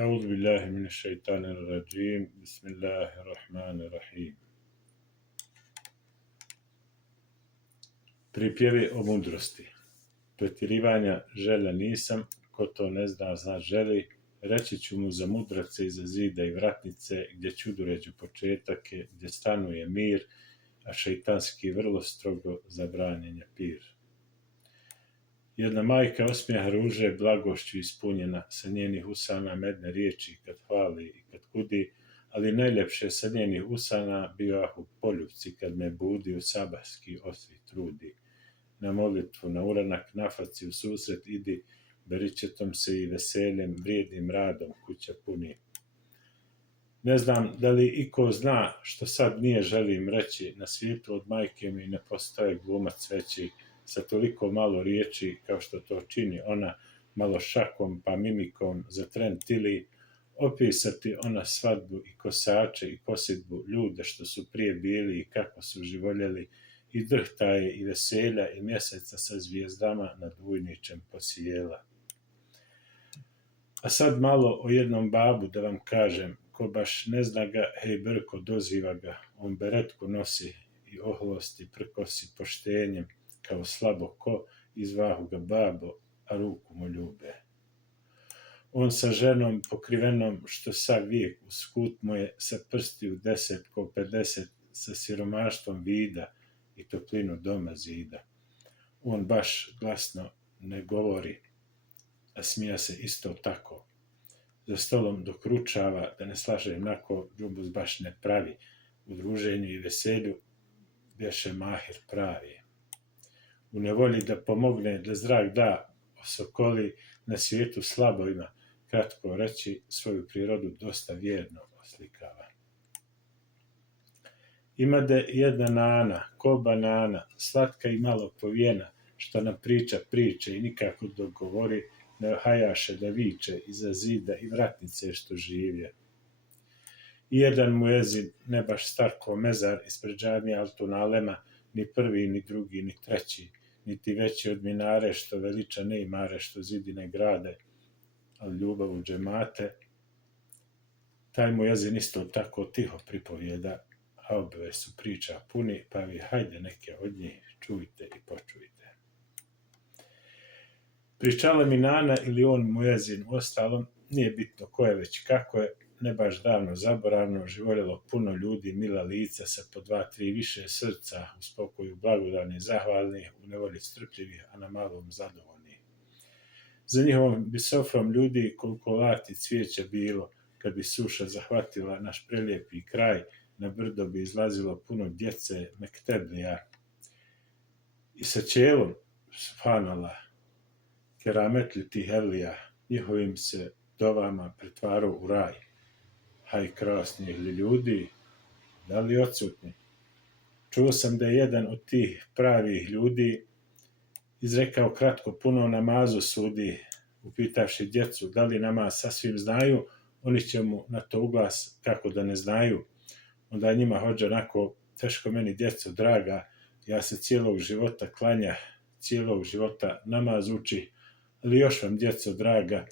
أعوذ بالله من الشيطان الرجيم. بسم الله الرحمن الرحيم. Pripjevi o mudrosti. Pretjerivanja želja nisam, ko to ne zna, zna želi. Reći ću mu za mudrace iza zida i vratnice, gdje čudoređu početak je, gdje stanuje mir, a šeitanski vrlo strogo zabranjen je pir. Jedna majka osmijeha ruže blagošću ispunjena, sa njenih usana medne riječi kad hvali i kad kudi, ali najljepše sa njenih usana bioahu poljupci kad me budi u sabahski osvit trudi. Na molitvu, na uranak, na faci u susret idi, beričetom se i veseljem, vrijednim radom kuća puni. Ne znam da li iko zna što sad nije želim reći, na svijetu od majke mi ne postoje glumac veći, sa toliko malo riječi kao što to čini ona, malo šakom pa mimikom za tren tili, opisati ona svadbu i kosače i kosidbu, ljude što su prije bili i kako su živoljeli, i drhtaje i veselja i mjeseca sa zvijezdama nad vujničem posijela. A sad malo o jednom babu da vam kažem, ko baš ne zna ga, hej brko, doziva ga, on beretku nosi i ohlosti prkosi poštenjem, kao slabo ko, izvahu ga babo, a ruku mu ljube. On sa ženom pokrivenom, što sav vijek uz kut mu je, sa prsti u 10 ko 50, sa siromaštvom vida i toplinu doma zida. On baš glasno ne govori, a smija se isto tako. Za stolom dok ručava, da ne slaže nako, džumbus baš ne pravi. U druženju i veselju bješe mahir pravi. U nevolji da pomogne, da zrak da, osokoli, na svijetu slabo ima, kratko reći, svoju prirodu dosta vjerno oslikava. Imade jedna nana, ko banana, slatka i malo povijena, što nam priča priče i nikako dok govori, ne hajaše da viče iza zida i vratnice što živje. I jedan muezin, ne baš star ko mezar, ispred džamija Altunalema, ni prvi, ni drugi, ni treći, niti veći od minare što veliča ne imare što zidine grade, ali ljubav u džemate. Taj muezin isto tako tiho pripovjeda, a obve su priča puni, pa vi hajde neke od njih čujte i počujte. Pričala mi nana ili on muezin, ostalom nije bitno ko je već kako je, ne baš davno zaboravno, živoljelo puno ljudi, mila lica sa po 2-3 više srca, u spokoju blagodani, zahvalni, u nevolji strpljivi, a na malom zadovoljni. Za njihovom bi sofrom ljudi koliko lati cvijeća bilo, kad bi suša zahvatila naš prelijepi kraj, na brdo bi izlazilo puno djece, mekteblija. I sa čelom, subhanallah, kerametli tih evlija, njihovim se dovama pretvarao u raj. Haj krasnih li ljudi, da li odsutni? Čuo sam da je jedan od tih pravih ljudi izrekao kratko puno namazu sudi, upitavši djecu da li namaz sasvim znaju, oni će mu na to uglas kako da ne znaju. Onda njima hođa onako, teško meni djeco draga, ja se cijelog života klanja, cijelog života namaz uči, ali još vam djeco draga,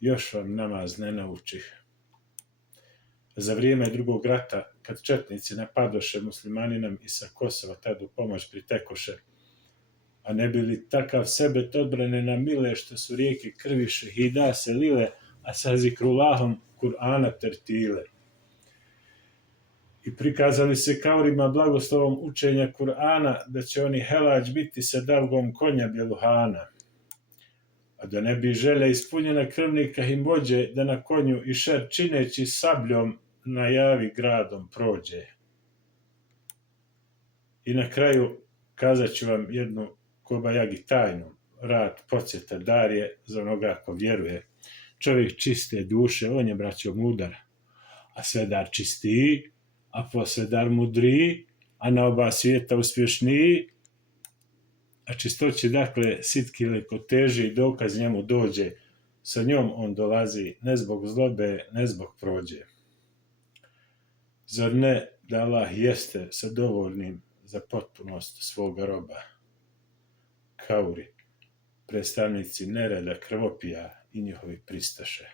još vam namaz ne naučih. Za vrijeme drugog rata, kad četnici napadoše, muslimani nam i sa Kosova tad u pomoć pritekoše, a ne bili takav sebet odbrane na mile, što su rijeke krvi šehida se lile, a sa zikrulahom Kur'ana tertile. I prikazali se kaurima blagoslovom učenja Kur'ana, da će oni helač biti sa davgom konja bjeluhana. A da ne bi želja ispunjena krvnika im vođe, da na konju i šer čineći sabljom najavi gradom prođe. I na kraju kazat ću vam jednu kobajagi tajnu, rad podsjeta darje za onoga ko vjeruje. Čovjek čiste duše, on je braćo mudar, a svedar čistiji, a posvedar mudriji, a na oba svijeta uspješniji, a čistoći dakle sitki leko teži i dokaz njemu dođe, sa njom on dolazi ne zbog zlobe, ne zbog prođe. Zar ne da Allah jeste sa dovoljnim za potpunost svoga roba? Kauri, predstavnici nereda krvopija i njihovi pristaše.